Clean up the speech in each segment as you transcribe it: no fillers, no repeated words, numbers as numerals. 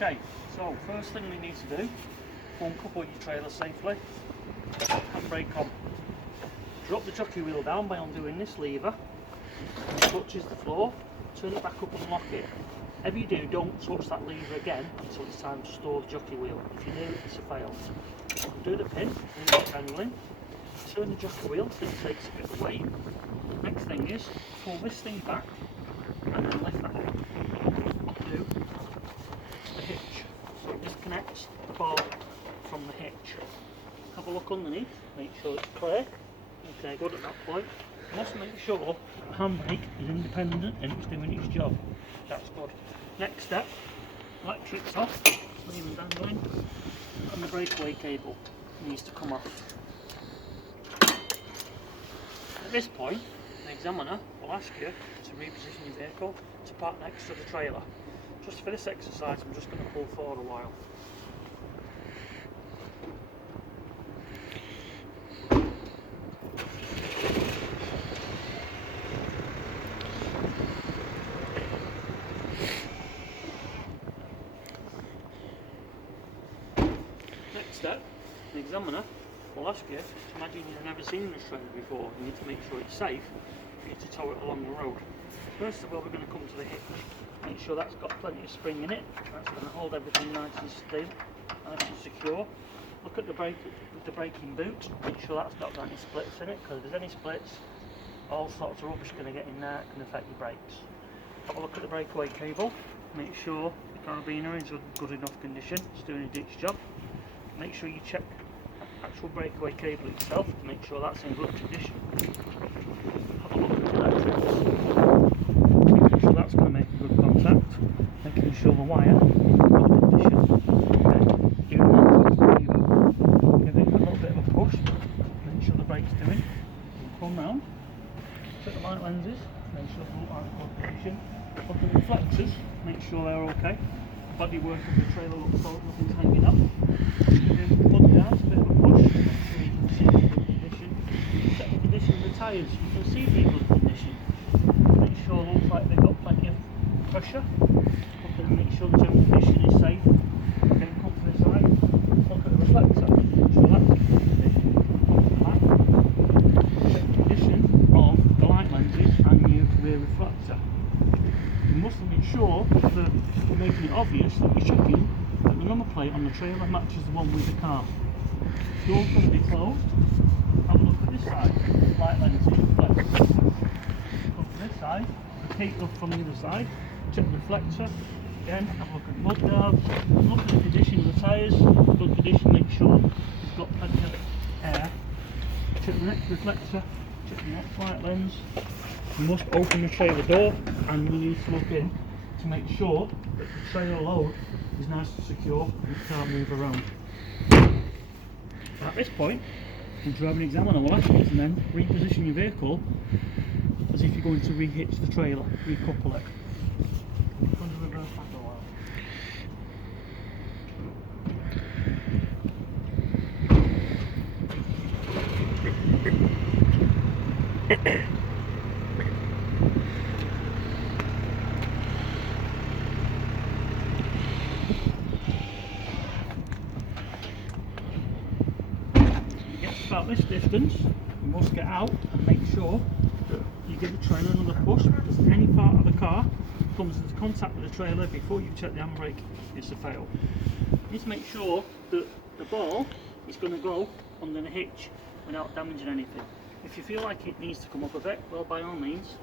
Okay, so first thing we need to do, uncouple your trailer safely, handbrake on. Drop the jockey wheel down by undoing this lever, it touches the floor, turn it back up and lock it. If you do, don't touch that lever again until it's time to store the jockey wheel. If you do, it's a fail. Undo the pin, dangling, turn the jockey wheel so it takes a bit of weight. Next thing is, pull this thing back and then lift that up. Undo the hitch, so it disconnects the ball from the hitch. Have a look underneath, make sure it's clear. Okay, good at that point. You must make sure the handbrake is independent and it's doing its job. That's good. Next step, electrics off, leave them dangling, and the breakaway cable needs to come off. At this point, the examiner will ask you to reposition your vehicle to park next to the trailer. Just for this exercise, I'm just going to pull forward a while. Next step, the examiner will ask you to imagine you've never seen this trailer before. You need to make sure it's safe for you to tow it along the road. First of all, we're going to come to the hitch. Make sure that's got plenty of spring in it. That's going to hold everything nice and still and secure. Look at the braking boot. Make sure that's not got any splits in it, because if there's any splits, all sorts of rubbish is going to get in there. It can affect your brakes. Have a look at the breakaway cable. Make sure the carabiner is in good enough condition. It's doing its job. Make sure you check the actual breakaway cable itself to make sure that's in good condition. Have a look at the electrics. Making sure that's going to make a good contact. Making sure the wire is in good condition. Okay. Doing that, give it a little bit of a push. Make sure the brake's doing. Come round. Check the light lenses. Make sure the light is in good condition. Look at the reflectors. Make sure they're okay. Body work of the trailer looks so nothing's hanging up. Plug down, a bit of a push, make sure you can see the good condition. Check the condition of the tyres, you can see the good condition. Make sure it looks like they've got plenty of pressure. Look at them, make sure the general condition is safe. Then come to the side, look at the reflector, make sure that's in good condition. Check the condition of the light lenses and your rear reflector. You must make sure that you're making it obvious that you're checking that the number plate on the trailer matches the one with the car. Door's going to be closed. Have a look at this side. Light lenses, reflector. Look at this side. Take up from the other side. Check the reflector. Again, have a look at the mud guards. Look at the condition of the tyres. Good condition. Make sure you've got plenty of air. Check the next reflector. Check the next light lens. You must open the trailer door and you need to look in to make sure that the trailer load is nice and secure and it can't move around. At this point, the driving examiner will ask you to then reposition your vehicle as if you're going to re-hitch the trailer, recouple it. I'm going to reverse back a while. About this distance, you must get out and make sure that you give the trailer another push, because any part of the car comes into contact with the trailer before you check the handbrake, it's a fail. You need to make sure that the ball is going to go under the hitch without damaging anything. If you feel like it needs to come up a bit, well, by all means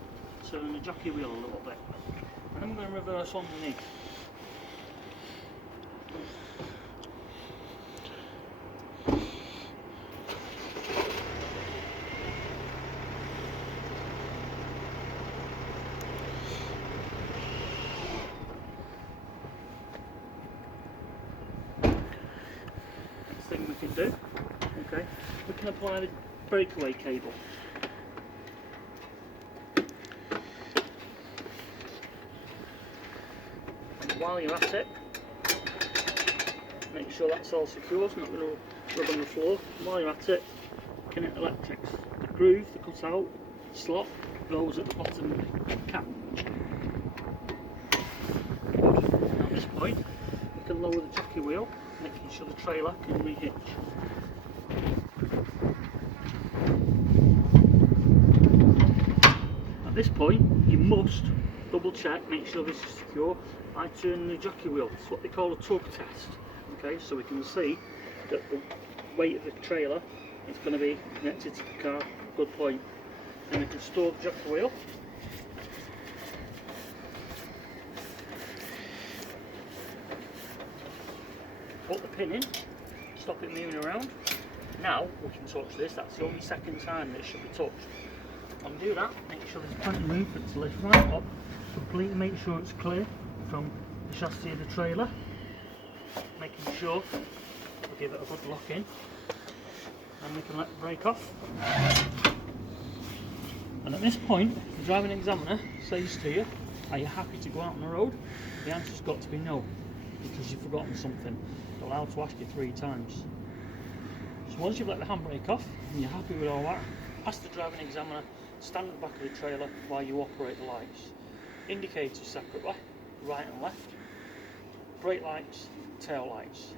turn the jockey wheel a little bit, and then we're going to reverse underneath. Thing we can do, okay, we can apply the breakaway cable. And while you're at it, make sure that's all secure, it's not going to rub on the floor. And while you're at it, connect electrics. The groove, the cutout, slot goes at the bottom of the cap. Good. At this point, can lower the jockey wheel, making sure the trailer can re-hitch. At this point, you must double check, make sure this is secure by turning the jockey wheel. It's what they call a tug test. Okay, so we can see that the weight of the trailer is going to be connected to the car. Good point. And we can store the jockey wheel. Put the pin in, stop it moving around. Now we can touch this. That's the only second time that it should be touched. Undo that, make sure there's plenty of movement to lift right up, completely make sure it's clear from the chassis of the trailer, making sure we give it a good lock in, and we can let the brake off. And at this point, the driving examiner says to you, are you happy to go out on the road? The answer's got to be no, because you've forgotten something. They're allowed to ask you 3 times. So once you've let the handbrake off and you're happy with all that, ask the driving examiner, stand at the back of the trailer while you operate the lights. Indicators separately, right and left, brake lights, tail lights.